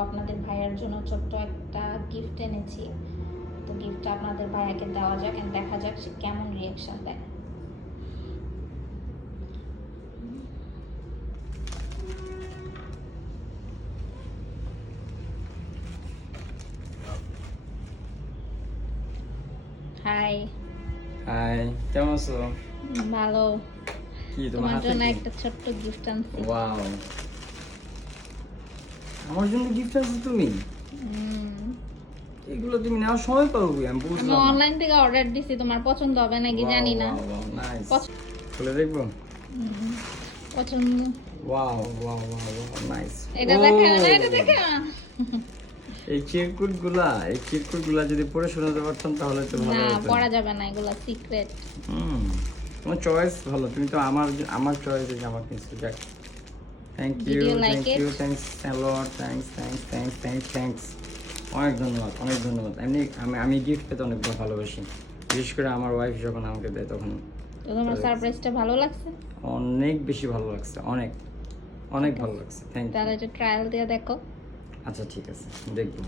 আপনাদের ভাইয়ার জন্য ছোট্ট একটা গিফট এনেছি, তো গিফটটা আপনাদের ভাইয়াকে দেওয়া যাক এন্ড দেখা যাক সে কেমন রিয়াকশন দেয়। হাই। হাই, কেমন আছো? ভালো। কি তোমার হাতে জন্য কি? একটা ছোট্ট গিফট আনছি। ওয়াও, আমার জন্য গিফট আছে তুমি? এগুলো তুমি নেওয়ার সময় পাবো আমি আমি বুঝলাম না। অনলাইন থেকে অর্ডার দিছি, তোমার পছন্দ হবে নাকি জানি না। নাইস। পছ- খুলে দেখবো? পছন্দ। Wow wow wow nice. এটা দেখে না, এটা দেখে না। এই চিরকুট গুলা যদি পড়ে শোনাতে পারতাম তাহলে তো ভালো না, হতো। পড়া যাবে না, এগুলো সিক্রেট। তোমার চয়েস ভালো, তুমি তো আমার চয়েস দেখে আমার কিছু যাক। Thank Did you you like thank you it? Thanks a lot, thanks অনেক ধন্যবাদ। এমনি আমি গিফট পেতে অনেক ভালোবাসি, বিশেষ করে আমার ওয়াইফ যখন আমাকে দেয় তখন তো তোমার সারপ্রাইজটা ভালো লাগছে? অনেক বেশি ভালো লাগছে, অনেক ভালো লাগছে। Thank you. তাহলে এটা ট্রায়াল দিয়ে দেখো। আচ্ছা ঠিক আছে, দেখবো।